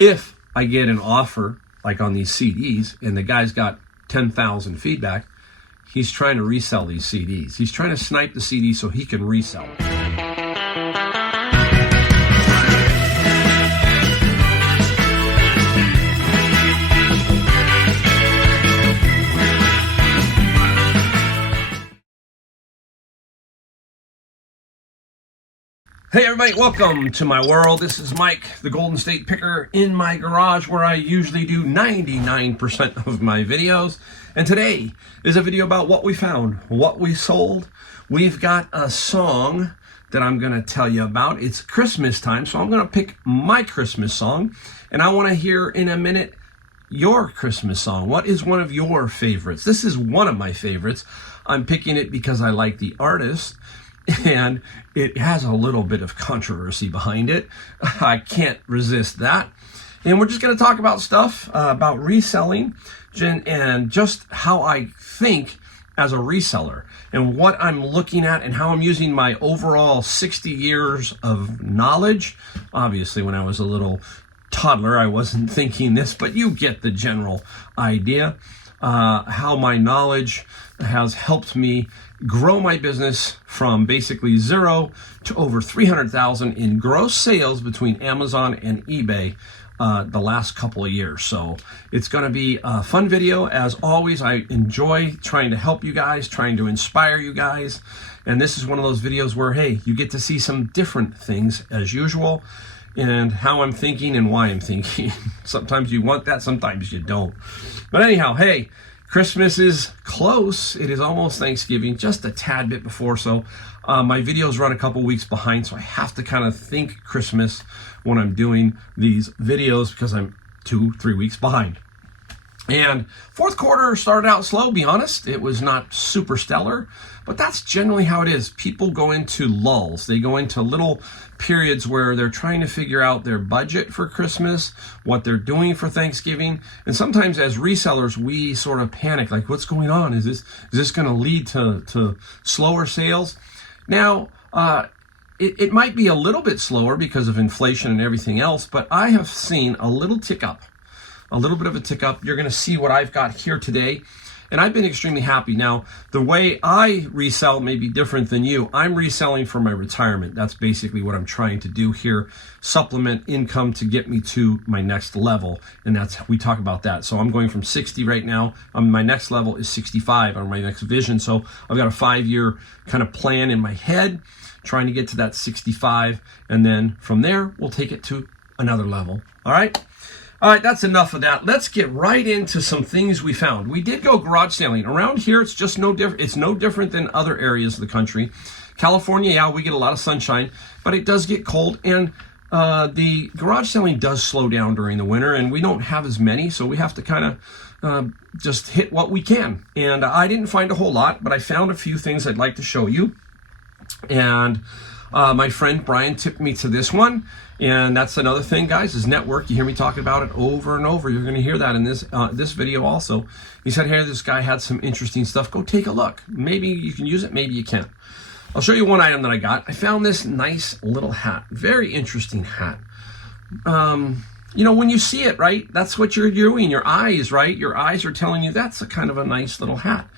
If I get an offer, like on these CDs, and the guy's got 10,000 feedback, he's trying to resell these CDs. He's trying to snipe the CD so he can resell it. Hey everybody, welcome to my world. This is Mike, the Golden State Picker, in my garage where I usually do 99% of my videos. And today is a video about what we found, what we sold. We've got a song that I'm going to tell you about. It's Christmas time, so I'm going to pick my Christmas song. And I want to hear in a minute your Christmas song. What is one of your favorites? This is one of my favorites. I'm picking it because I like the artist. And it has a little bit of controversy behind it. I can't resist that. And we're just going to talk about stuff about reselling and just how I think as a reseller and what I'm looking at and how I'm using my overall 60 years of knowledge. Obviously, when I was a little toddler, I wasn't thinking this, but you get the general idea. How my knowledge has helped me grow my business from basically zero to over 300,000 in gross sales between Amazon and eBay the last couple of years. So it's going to be a fun video. As always, I enjoy trying to help you guys, trying to inspire you guys. And this is one of those videos where, hey, you get to see some different things as usual and how I'm thinking and why I'm thinking. Sometimes you want that, sometimes you don't. But anyhow, hey, Christmas is close. It is almost Thanksgiving, just a tad bit before. So my videos run a couple weeks behind, so I have to kind of think Christmas when I'm doing these videos because I'm 2-3 weeks behind. And fourth quarter started out slow, be honest. It was not super stellar, but that's generally how it is. People go into lulls. They go into little periods where they're trying to figure out their budget for Christmas, what they're doing for Thanksgiving. And sometimes as resellers, we sort of panic, like, what's going on? Is this going to lead to slower sales? Now, it might be a little bit slower because of inflation and everything else, but I have seen a little tick up. A little bit of a tick up. You're going to see what I've got here today. And I've been extremely happy. Now, the way I resell may be different than you. I'm reselling for my retirement. That's basically what I'm trying to do here. Supplement income to get me to my next level. And we talk about that. So I'm going from 60 right now. My next level is 65 on my next vision. So I've got a 5-year kind of plan in my head, trying to get to that 65. And then from there, we'll take it to another level. All right. All right, that's enough of that. Let's get right into some things we found. We did go garage selling. Around here, it's just no different. It's no different than other areas of the country. California, yeah, we get a lot of sunshine, but it does get cold. And the garage selling does slow down during the winter, and we don't have as many, so we have to kind of just hit what we can. And I didn't find a whole lot, but I found a few things I'd like to show you. And my friend Brian tipped me to this one. And that's another thing, guys, is network. You hear me talking about it over and over. You're going to hear that in this video also. He said, hey, this guy had some interesting stuff. Go take a look. Maybe you can use it. Maybe you can't. I'll show you one item that I got. I found this nice little hat. Very interesting hat. You know, when you see it, right, that's what you're doing. Your eyes, right? Your eyes are telling you that's a kind of a nice little hat.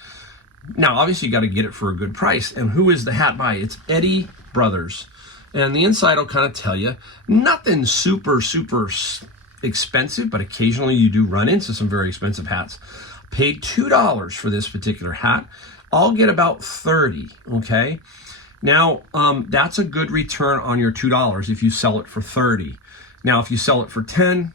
Now, obviously, you got to get it for a good price. And who is the hat by? It's Eddie Brothers. And the inside will kind of tell you, nothing super expensive, but occasionally you do run into some very expensive hats. Paid $2 for this particular hat. I'll get about $30, okay? Now, that's a good return on your $2 if you sell it for $30. Now, if you sell it for $10,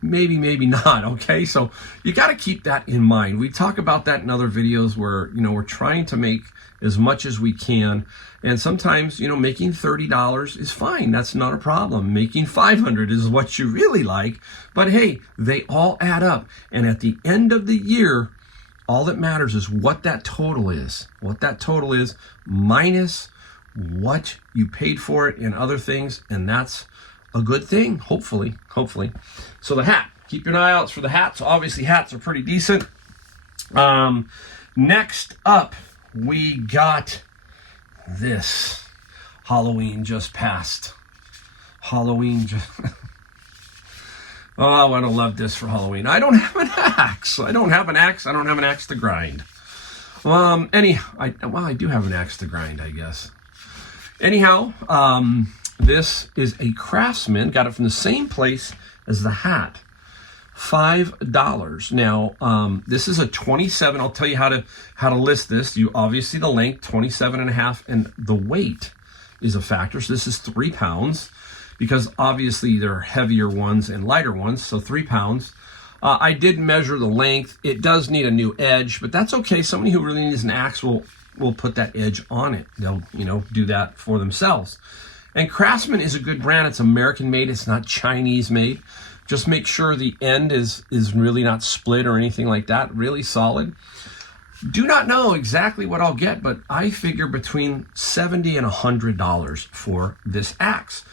maybe not, okay? So you got to keep that in mind. We talk about that in other videos where, you know, we're trying to make as much as we can. And sometimes, you know, making $30 is fine. That's not a problem. Making $500 is what you really like. But hey, they all add up. And at the end of the year, all that matters is what that total is. What that total is minus what you paid for it and other things. And that's a good thing, hopefully. So the hat, keep an eye out for the hats. Obviously, hats are pretty decent. Next up, we got this. Halloween just passed. Oh, I would have loved this for Halloween. I don't have an axe. I don't have an axe. I don't have an axe to grind. I do have an axe to grind, I guess. Anyhow, this is a Craftsman. Got it from the same place as the hat. $5. Now, this is a 27. I'll tell you how to list this. You obviously the length 27.5, and the weight is a factor. So this is 3 pounds, because obviously there are heavier ones and lighter ones. So 3 pounds. I did measure the length. It does need a new edge, but that's okay. Somebody who really needs an axe will put that edge on it. They'll do that for themselves. And Craftsman is a good brand. It's American made. It's not Chinese made. Just make sure the end is really not split or anything like that. Really solid. Do not know exactly what I'll get, but I figure between $70 and $100 for this axe.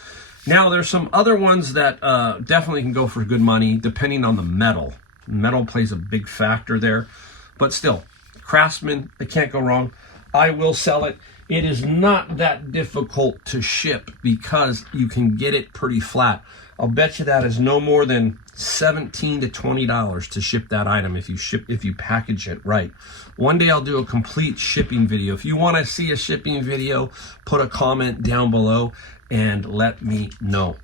Now, there's some other ones that definitely can go for good money, depending on the metal. Metal plays a big factor there. But still, Craftsman, it can't go wrong. I will sell it. It is not that difficult to ship because you can get it pretty flat. I'll bet you that is no more than $17 to $20 to ship that item if you package it right. One day I'll do a complete shipping video. If you want to see a shipping video, put a comment down below and let me know.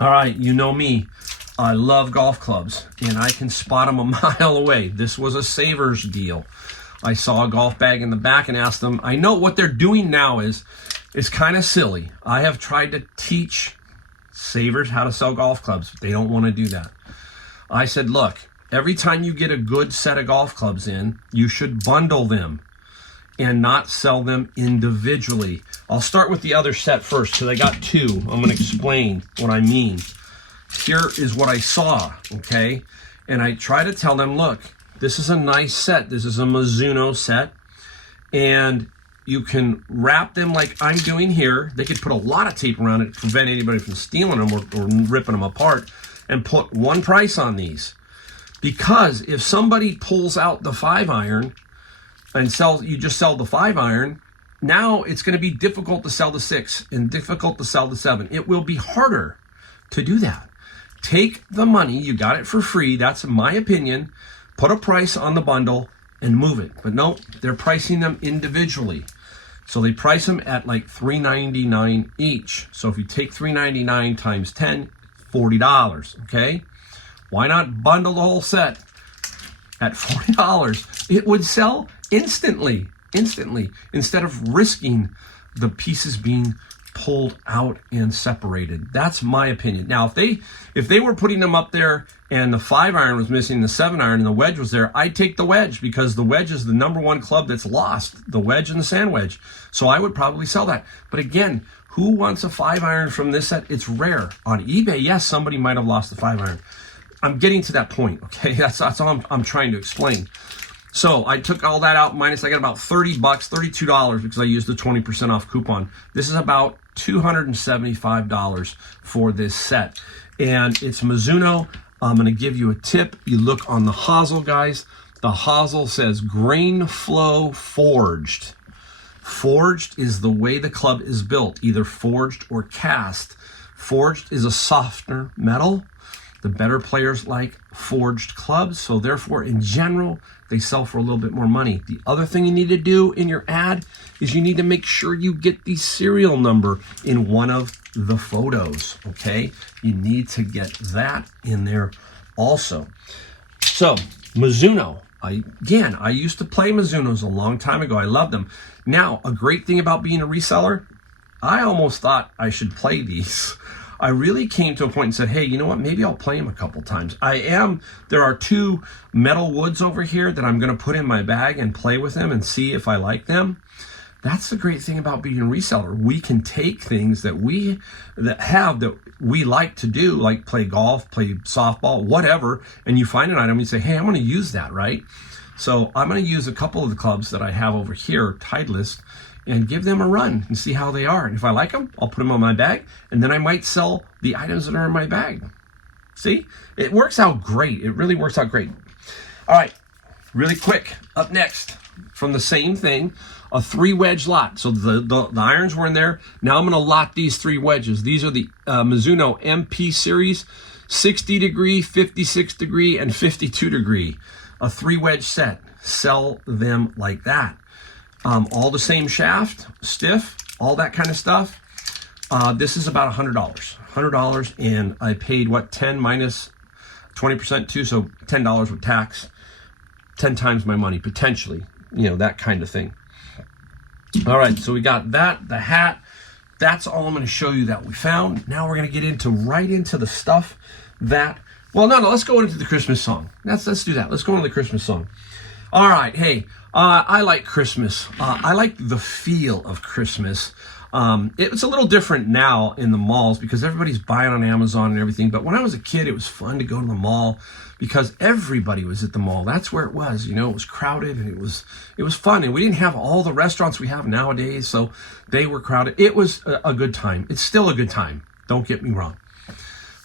All right, you know me. I love golf clubs, and I can spot them a mile away. This was a Savers deal. I saw a golf bag in the back and asked them. I know what they're doing now is kind of silly. I have tried to teach Savers how to sell golf clubs, but they don't want to do that. I said, look, every time you get a good set of golf clubs in, you should bundle them and not sell them individually. I'll start with the other set first because I got two. I'm going to explain what I mean. Here is what I saw, okay? And I try to tell them, look, this is a nice set. This is a Mizuno set. And you can wrap them like I'm doing here. They could put a lot of tape around it to prevent anybody from stealing them or ripping them apart, and put one price on these. Because if somebody pulls out the 5-iron and you just sell the 5-iron, now it's going to be difficult to sell the 6 and difficult to sell the 7. It will be harder to do that. Take the money, you got it for free, that's my opinion, put a price on the bundle and move it. But no, they're pricing them individually. So they price them at like $3.99 each. So if you take $3.99 times 10, $40, okay? Why not bundle the whole set at $40? It would sell instantly, instead of risking the pieces being pulled out and separated. That's my opinion. Now, if they were putting them up there and the 5-iron was missing, the 7-iron and the wedge was there, I'd take the wedge because the wedge is the #1 club that's lost, the wedge and the sand wedge. So I would probably sell that. But again, who wants a 5-iron from this set? It's rare. On eBay, yes, somebody might have lost the 5-iron. I'm getting to that point, okay? That's all I'm trying to explain. So I took all that out minus, I got about $30, $32 because I used the 20% off coupon. This is about $275 for this set. And it's Mizuno. I'm going to give you a tip. You look on the hosel, guys. The hosel says grain flow forged. Forged is the way the club is built, either forged or cast. Forged is a softer metal. The better players like forged clubs, so therefore, in general, they sell for a little bit more money. The other thing you need to do in your ad is you need to make sure you get the serial number in one of the photos, okay? You need to get that in there also. So, Mizuno. I used to play Mizunos a long time ago. I loved them. Now, a great thing about being a reseller, I almost thought I should play these. I really came to a point and said, hey, you know what? Maybe I'll play them a couple times. There are 2 metal woods over here that I'm going to put in my bag and play with them and see if I like them. That's the great thing about being a reseller. We can take things that we like to do, like play golf, play softball, whatever, and you find an item and you say, hey, I'm going to use that, right? So I'm going to use a couple of the clubs that I have over here, Titleist, and give them a run and see how they are. And if I like them, I'll put them on my bag, and then I might sell the items that are in my bag. See? It works out great. It really works out great. All right, really quick. Up next, from the same thing, a 3-wedge lot. So the irons were in there. Now I'm going to lot these 3 wedges. These are the Mizuno MP series 60 degree, 56 degree, and 52 degree. A 3-wedge set. Sell them like that. All the same shaft, stiff, all that kind of stuff. This is about $100. $100, and I paid what, 10 minus 20% too, so $10 with tax. 10 times my money potentially, you know, that kind of thing. All right, so we got that, the hat. That's all I'm going to show you that we found. Now we're going to get right into the stuff that, well, no, let's go into the Christmas song. Let's do that. Let's go into the Christmas song. All right, hey, I like Christmas. I like the feel of Christmas. It's a little different now in the malls because everybody's buying on Amazon and everything. But when I was a kid, it was fun to go to the mall because everybody was at the mall. That's where it was. You know, it was crowded and it was fun. And we didn't have all the restaurants we have nowadays, so they were crowded. It was a good time. It's still a good time. Don't get me wrong.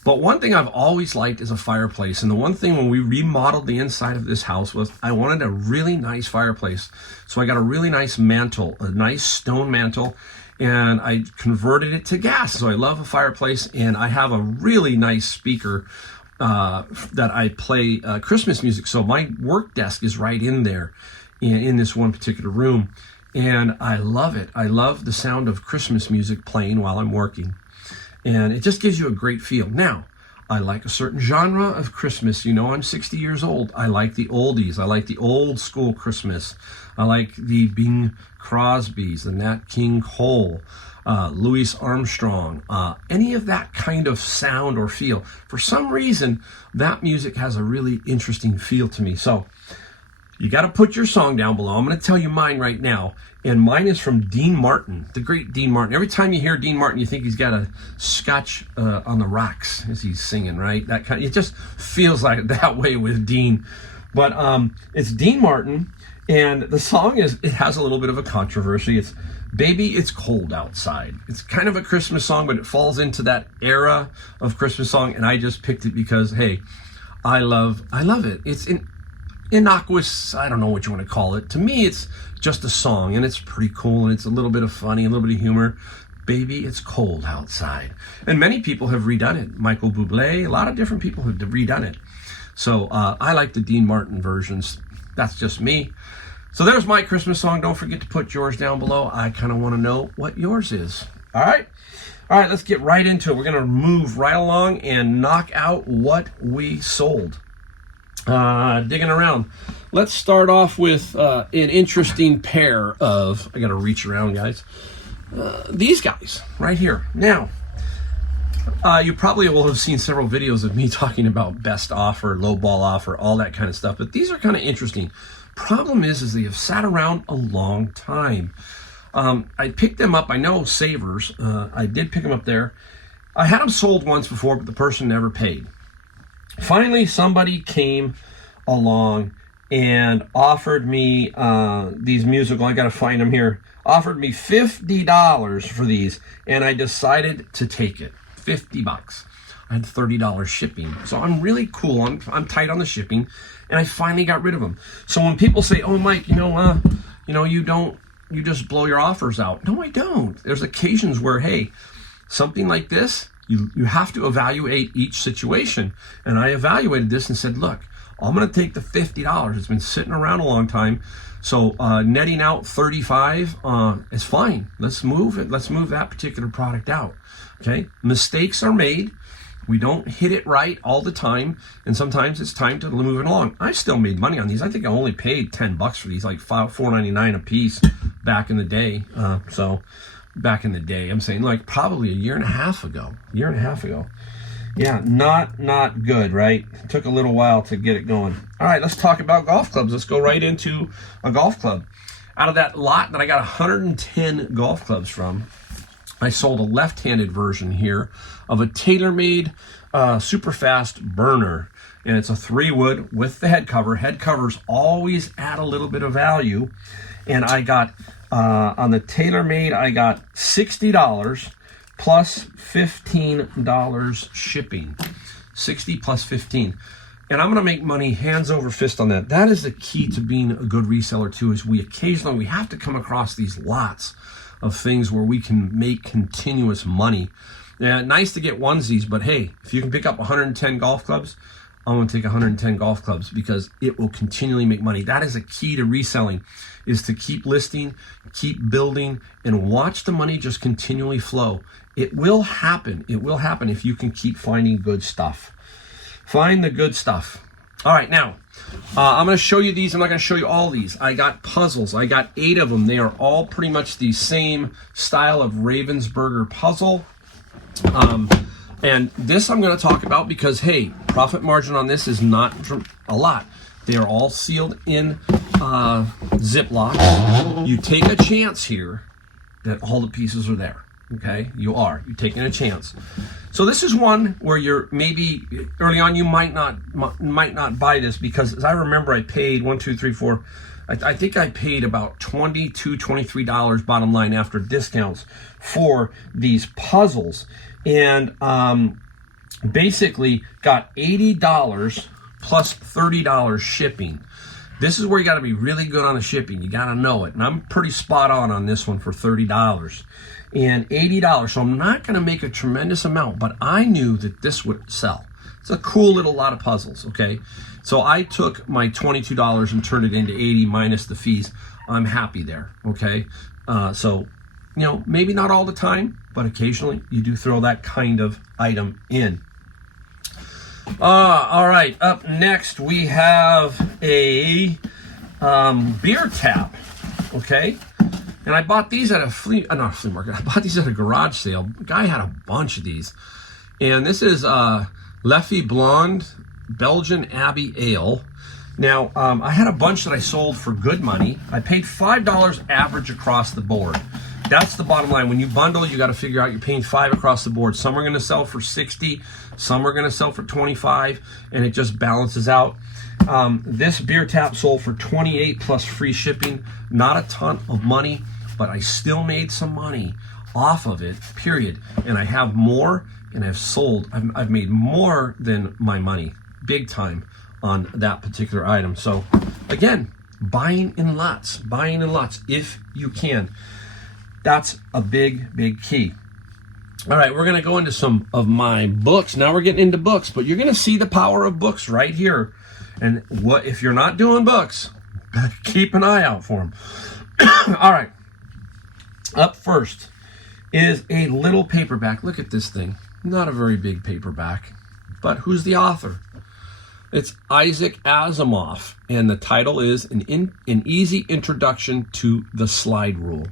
But one thing I've always liked is a fireplace. And the one thing when we remodeled the inside of this house was I wanted a really nice fireplace. So I got a really nice mantle, a nice stone mantle, and I converted it to gas. So I love a fireplace, and I have a really nice speaker that I play Christmas music. So my work desk is right in there in this one particular room. And I love it. I love the sound of Christmas music playing while I'm working. And it just gives you a great feel. Now, I like a certain genre of Christmas. You know, I'm 60 years old. I like the oldies. I like the old school Christmas. I like the Bing Crosbys, the Nat King Cole, Louis Armstrong, any of that kind of sound or feel. For some reason, that music has a really interesting feel to me. So you got to put your song down below. I'm going to tell you mine right now. And mine is from Dean Martin, the great Dean Martin. Every time you hear Dean Martin, you think he's got a scotch on the rocks as he's singing, right? That kind. It just feels like that way with Dean. But it's Dean Martin, and the song it has a little bit of a controversy. It's Baby, It's Cold Outside. It's kind of a Christmas song, but it falls into that era of Christmas song, and I just picked it because, hey, I love it. It's innocuous, I don't know what you want to call it. To me, it's just a song, and it's pretty cool, and it's a little bit of funny, a little bit of humor. Baby, It's Cold Outside. And many people have redone it. Michael Bublé, a lot of different people have redone it. So I like the Dean Martin versions. That's just me. So there's my Christmas song. Don't forget to put yours down below. I kind of want to know what yours is. All right? All right, let's get right into it. We're going to move right along and knock out what we sold. Digging around. Let's start off with an interesting pair of, I gotta reach around, guys, these guys right here. Now, you probably will have seen several videos of me talking about best offer, low ball offer, all that kind of stuff, but these are kind of interesting. Problem is they have sat around a long time. I picked them up, I know Savers, I did pick them up there. I had them sold once before, but the person never paid. Finally, somebody came along and offered me these musical, I gotta find them here, offered me $50 for these, and I decided to take it. 50 bucks. I had $30 shipping. So I'm really cool. I'm tight on the shipping, and I finally got rid of them. So when people say, "Oh, Mike, you just blow your offers out." No, I don't. There's occasions where, hey, something like this, you have to evaluate each situation. And I evaluated this and said, look, I'm going to take the $50. It's been sitting around a long time. So netting out 35 is fine. Let's move it. Let's move that particular product out. Okay. Mistakes are made. We don't hit it right all the time. And sometimes it's time to move it along. I still made money on these. I think I only paid $10 for these, like $4.99 a piece back in the day. Back in the day, I'm saying like probably a year and a half ago. Yeah, not good, right? It took a little while to get it going. All right, let's talk about golf clubs. Let's go right into a golf club. Out of that lot that I got 110 golf clubs from, I sold a left-handed version here of a TaylorMade super fast burner. And it's a 3-wood with the head cover. Head covers always add a little bit of value. And I got, on the TaylorMade, I got $60 plus $15 shipping. 60 plus 15. And I'm going to make money hands over fist on that. That is the key to being a good reseller too, is we have to come across these lots of things where we can make continuous money. Yeah, nice to get onesies, but hey, if you can pick up 110 golf clubs, I'm going to take 110 golf clubs because it will continually make money. That is a key to reselling, is to keep listing, keep building, and watch the money just continually flow. It will happen. It will happen if you can keep finding good stuff. Find the good stuff. All right, now, I'm going to show you these. I'm not going to show you all these. I got puzzles. I got 8 of them. They are all pretty much the same style of Ravensburger puzzle. And this I'm going to talk about because, hey, profit margin on this is not a lot. They are all sealed in Ziploc. You take a chance here that all the pieces are there. Okay, you're taking a chance. So this is one where you're maybe early on you might not buy this, because as I remember, I paid I think I paid about $23 bottom line after discounts for these puzzles, and basically got $80 plus $30 shipping. This is where you got to be really good on the shipping. You got to know it, and I'm pretty spot on this one for $30 and $80. So I'm not going to make a tremendous amount, but I knew that this would sell. It's a cool little lot of puzzles, okay? So I took my $22 and turned it into $80 minus the fees. I'm happy there, okay? So, you know, maybe not all the time, but occasionally you do throw that kind of item in. All right, up next we have a beer tap, okay? And I bought these at a flea market. I bought these at a garage sale. The guy had a bunch of these. And this is Leffe Blonde Belgian Abbey Ale. Now, I had a bunch that I sold for good money. I paid $5 average across the board. That's the bottom line. When you bundle, you got to figure out you're paying $5 across the board. Some are going to sell for $60, some are going to sell for $25, and it just balances out. This beer tap sold for $28 plus free shipping. Not a ton of money, but I still made some money off of it, period. And I have more, and I've made more than my money, big time, on that particular item. So again, buying in lots if you can. That's a big key. All right, we're going to go into some of my books. Now we're getting into books, but you're going to see the power of books right here. And what if you're not doing books, keep an eye out for them. All right, up first is a little paperback. Look at this thing. Not a very big paperback, but who's the author? It's Isaac Asimov, and the title is An Easy Introduction to the Slide Rule.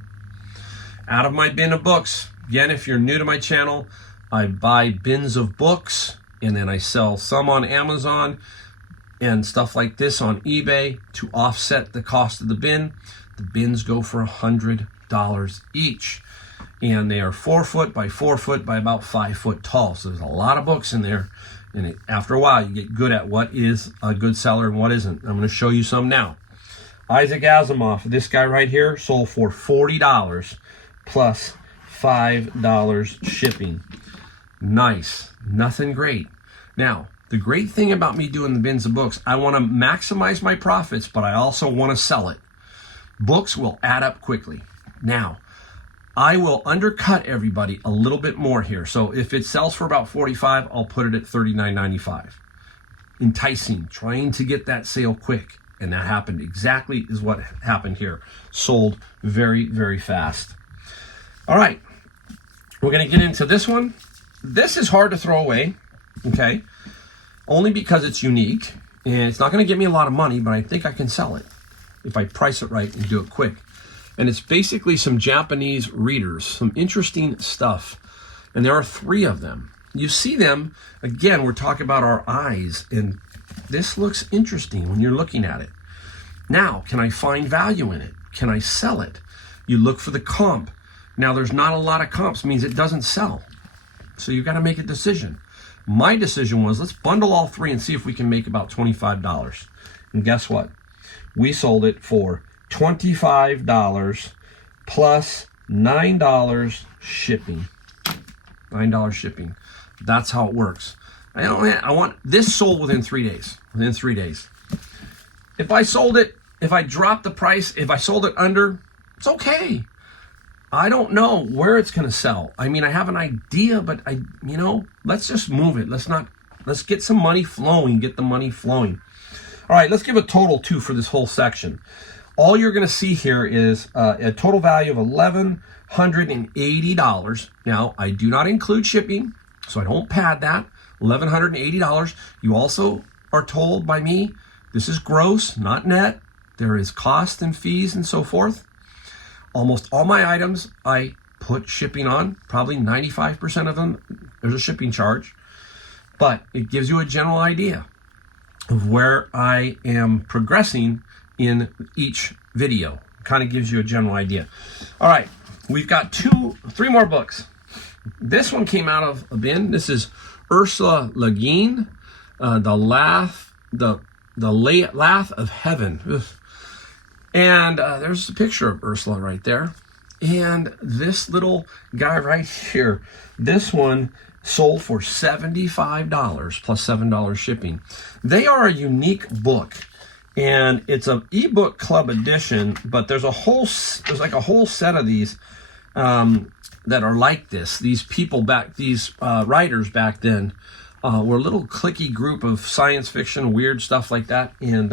Out of my bin of books. Again, if you're new to my channel, I buy bins of books, and then I sell some on Amazon and stuff like this on eBay to offset the cost of the bin. The bins go for $100 each, and they are 4 foot by 4 foot by about 5 foot tall. So there's a lot of books in there, and after a while, you get good at what is a good seller and what isn't. I'm going to show you some now. Isaac Asimov, this guy right here, sold for $40 plus $5 shipping. Nice. Nothing great. Now, the great thing about me doing the bins of books, I want to maximize my profits, but I also want to sell it. Books will add up quickly. Now, I will undercut everybody a little bit more here. So if it sells for about $45, I'll put it at $39.95. Enticing, trying to get that sale quick. And that happened exactly is what happened here. Sold very fast. All right, we're going to get into this one. This is hard to throw away, okay? Only because it's unique, and it's not going to get me a lot of money, but I think I can sell it if I price it right and do it quick. And it's basically some Japanese readers, some interesting stuff. And there are 3 of them. You see them, again, we're talking about our eyes, and this looks interesting when you're looking at it. Now, can I find value in it? Can I sell it? You look for the comp. Now, there's not a lot of comps, means it doesn't sell. So you've got to make a decision. My decision was, let's bundle all 3 and see if we can make about $25. And guess what? We sold it for $25 plus $9 shipping. $9 shipping. That's how it works. I want this sold within 3 days. Within 3 days. If I sold it, if I dropped the price, if I sold it under, it's okay. I don't know where it's going to sell. I mean, I have an idea, but let's just move it. Let's get some money flowing, get the money flowing. All right, let's give a total too for this whole section. All you're going to see here is a total value of $1,180. Now, I do not include shipping, so I don't pad that. $1,180. You also are told by me, this is gross, not net. There is cost and fees and so forth. Almost all my items I put shipping on. Probably 95% of them, there's a shipping charge. But it gives you a general idea of where I am progressing in each video. Kind of gives you a general idea. All right, we've got three more books. This one came out of a bin. This is Ursula Le Guin, the Laugh of Heaven. Ugh. And there's a picture of Ursula right there. And this little guy right here, this one sold for $75 plus $7 shipping. They are a unique book, and it's an ebook club edition, but there's like a whole set of these that are like this. These writers back then were a little cliquey group of science fiction, weird stuff like that. And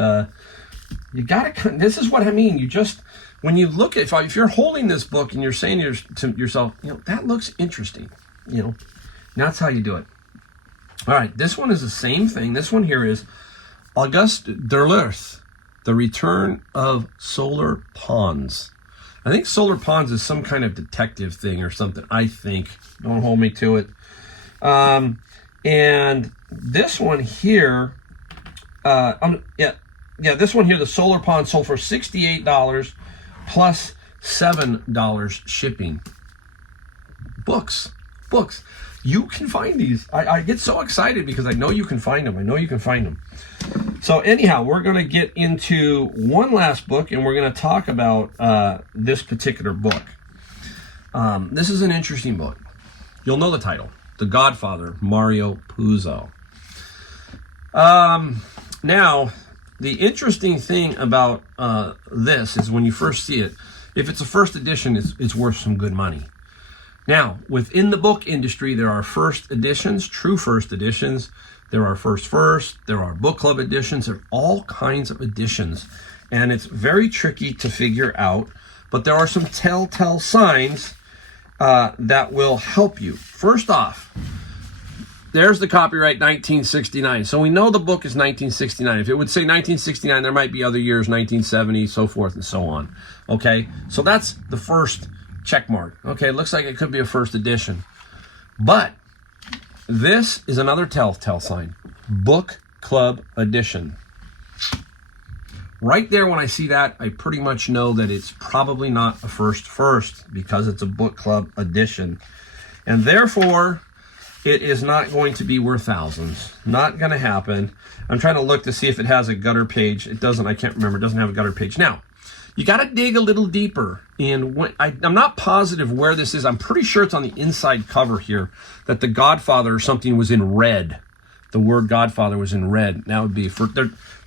this is what I mean. When you look at, if you're holding this book and you're saying to yourself, that looks interesting, that's how you do it. All right, this one is the same thing. This one here is Auguste Derleth, The Return of Solar Pawns. I think Solar Pawns is some kind of detective thing or something, I think. Don't hold me to it. And this one here, this one here, the Solar Pawns sold for $68 plus $7 shipping. Books. You can find these. I get so excited because I know you can find them. So anyhow, we're going to get into one last book, and we're going to talk about this particular book. This is an interesting book. You'll know the title, The Godfather, Mario Puzo. Now, the interesting thing about this is when you first see it, if it's a first edition, it's worth some good money. Now, within the book industry, there are first editions, true first editions. There are first, there are book club editions, there are all kinds of editions. And it's very tricky to figure out, but there are some telltale signs that will help you. First off, there's the copyright 1969. So we know the book is 1969. If it would say 1969, there might be other years, 1970, so forth and so on. Okay, so that's the first check mark. Okay, it looks like it could be a first edition. But this is another telltale sign. Book Club Edition. Right there when I see that, I pretty much know that it's probably not a first because it's a Book Club Edition. And therefore, it is not going to be worth thousands. Not going to happen. I'm trying to look to see if it has a gutter page. It doesn't. I can't remember. It doesn't have a gutter page. Now, you got to dig a little deeper. And I'm not positive where this is. I'm pretty sure it's on the inside cover here that the Godfather or something was in red. The word Godfather was in red. That would be for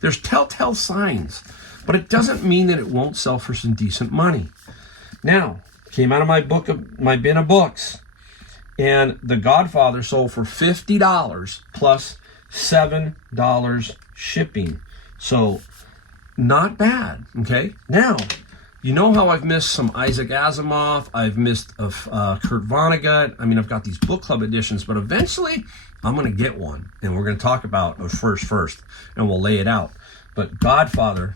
there's telltale signs, but it doesn't mean that it won't sell for some decent money. Now, came out of my bin of books, and the Godfather sold for $50 plus $7 shipping. So not bad, okay? Now, you know how I've missed some Isaac Asimov, I've missed Kurt Vonnegut. I mean, I've got these book club editions, but eventually I'm going to get one, and we're going to talk about a first, and we'll lay it out. But Godfather,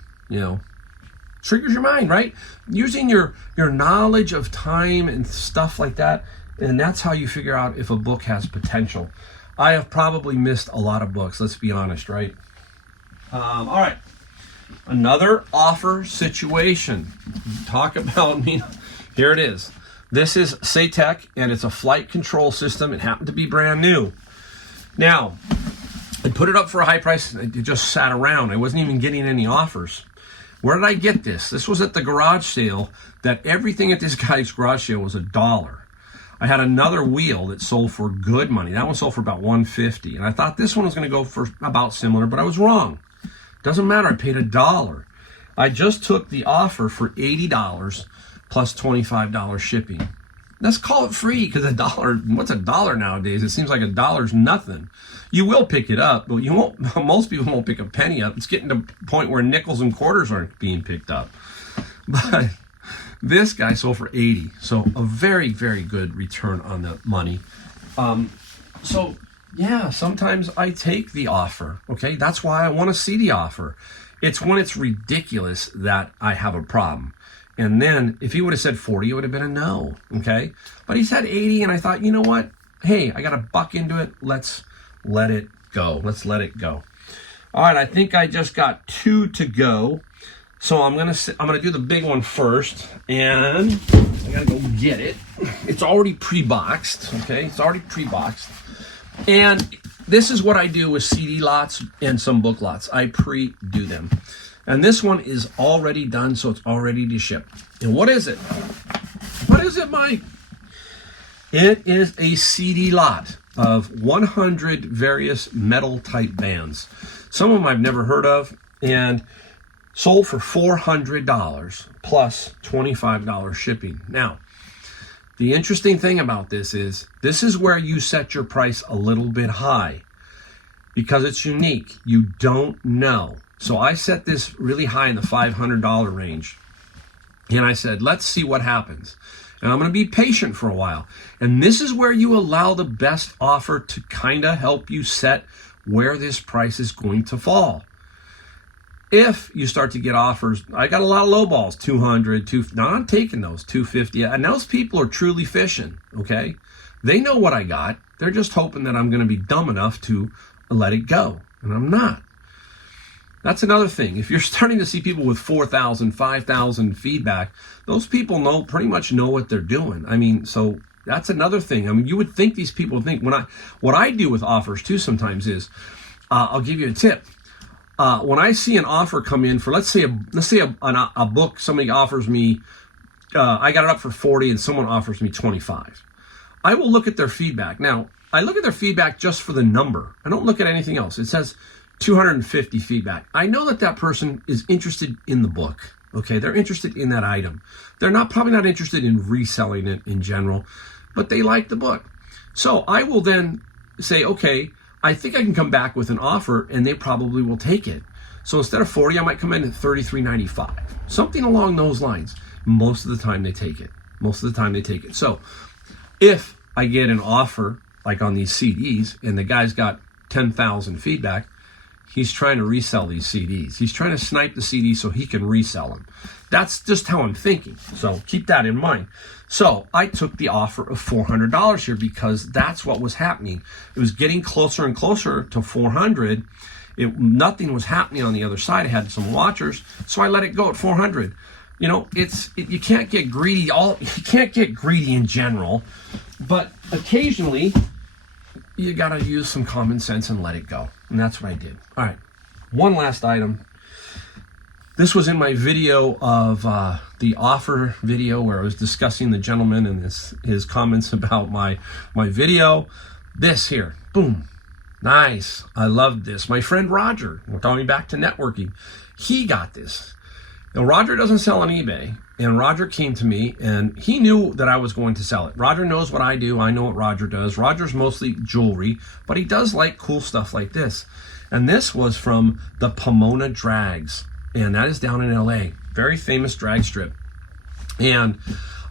triggers your mind, right? Using your knowledge of time and stuff like that, and that's how you figure out if a book has potential. I have probably missed a lot of books, let's be honest, right? All right. Another offer situation. Talk about me. Here it is. This is SATEC, and it's a flight control system. It happened to be brand new. Now, I put it up for a high price. It just sat around. I wasn't even getting any offers. Where did I get this? This was at the garage sale. That everything at this guy's garage sale was $1. I had another wheel that sold for good money. That one sold for about $150, and I thought this one was going to go for about similar, but I was wrong. Doesn't matter. I paid $1. I just took the offer for $80 plus $25 shipping. Let's call it free, because what's a dollar nowadays? It seems like $1's nothing. You will pick it up, but you won't. Most people won't pick a penny up. It's getting to the point where nickels and quarters aren't being picked up. But this guy sold for 80, so a very, very good return on the money. So yeah, sometimes I take the offer. Okay, that's why I want to see the offer. It's when it's ridiculous that I have a problem. And then if he would have said 40, it would have been a no. Okay, but he said 80, and I thought, you know what? Hey, I got a buck into it. Let's let it go. Let's let it go. All right, I think I just got 2 to go. So I'm gonna do the big one first, and I gotta go get it. It's already pre-boxed. Okay, it's already pre-boxed. And this is what I do with CD lots and some book lots. I pre-do them. And this one is already done, so it's all ready to ship. And what is it? What is it, Mike? It is a CD lot of 100 various metal type bands. Some of them I've never heard of, and sold for $400 plus $25 shipping. Now, the interesting thing about this is where you set your price a little bit high because it's unique. You don't know. So I set this really high in the $500 range. And I said, let's see what happens. And I'm going to be patient for a while. And this is where you allow the best offer to kind of help you set where this price is going to fall. If you start to get offers, I got a lot of low balls, 200, 250. Now I'm taking those, 250. And those people are truly fishing, okay? They know what I got. They're just hoping that I'm going to be dumb enough to let it go. And I'm not. That's another thing. If you're starting to see people with 4,000, 5,000 feedback, those people pretty much know what they're doing. I mean, so that's another thing. I mean, you would think these people think what I do with offers too sometimes is, I'll give you a tip. When I see an offer come in for, let's say a book, somebody offers me, I got it up for 40 and someone offers me 25. I will look at their feedback. Now, I look at their feedback just for the number. I don't look at anything else. It says 250 feedback. I know that person is interested in the book. Okay, they're interested in that item. They're probably not interested in reselling it in general, but they like the book. So I will then say, okay, I think I can come back with an offer, and they probably will take it. So instead of 40, I might come in at $33.95, something along those lines. Most of the time they take it. So if I get an offer like on these CDs, and the guy's got 10,000 feedback, he's trying to resell these CDs. He's trying to snipe the CDs so he can resell them. That's just how I'm thinking. So keep that in mind. So I took the offer of $400 here because that's what was happening. It was getting closer and closer to 400. Nothing was happening on the other side. I had some watchers, so I let it go at 400. You know, you can't get greedy. You can't get greedy in general, but occasionally you got to use some common sense and let it go. And that's what I did. All right. One last item. This was in my video of the offer video where I was discussing the gentleman and his comments about my video. This here. Boom. Nice. I loved this. My friend Roger, we're going back to networking. He got this. Now, Roger doesn't sell on eBay. And Roger came to me, and he knew that I was going to sell it. Roger knows what I do. I know what Roger does. Roger's mostly jewelry, but he does like cool stuff like this. And this was from the Pomona Drags, and that is down in LA. Very famous drag strip. And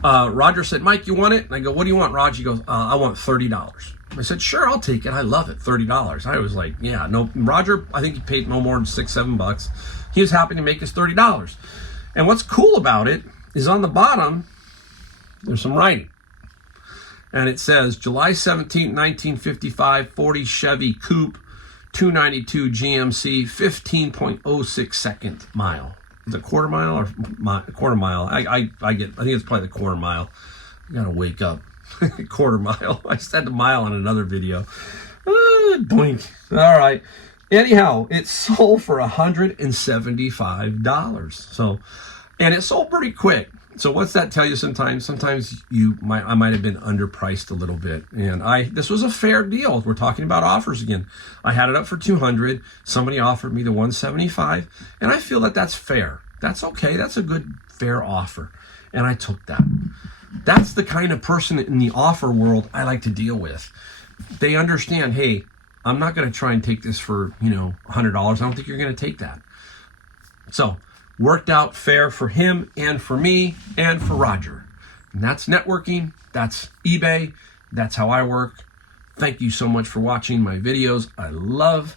Roger said, Mike, you want it? And I go, what do you want, Roger? He goes, I want $30. I said, sure, I'll take it. I love it, $30. I was like, yeah, no. Roger, I think he paid no more than $6-7. He was happy to make his $30. And what's cool about it is on the bottom, there's some writing. And it says, July 17, 1955, 40 Chevy Coupe, 292 GMC, 15.06 second mile. Is it quarter mile or quarter mile? I think it's probably the quarter mile. I gotta wake up. Quarter mile. I said the mile on another video. Boink. All right. Anyhow, it sold for $175. So, and it sold pretty quick. So what's that tell you sometimes? Sometimes I might have been underpriced a little bit. And this was a fair deal. We're talking about offers again. I had it up for $200. Somebody offered me the $175. And I feel that that's fair. That's okay. That's a good, fair offer. and I took that. That's the kind of person in the offer world I like to deal with. They understand, hey, I'm not going to try and take this for, $100. I don't think you're going to take that. So, worked out fair for him and for me and for Roger. And that's networking. That's eBay. That's how I work. Thank you so much for watching my videos. I love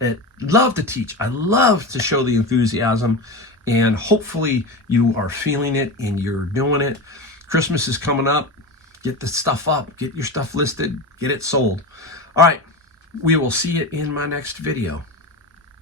it. Love to teach. I love to show the enthusiasm. And hopefully you are feeling it and you're doing it. Christmas is coming up. Get the stuff up. Get your stuff listed. Get it sold. All right. We will see you in my next video.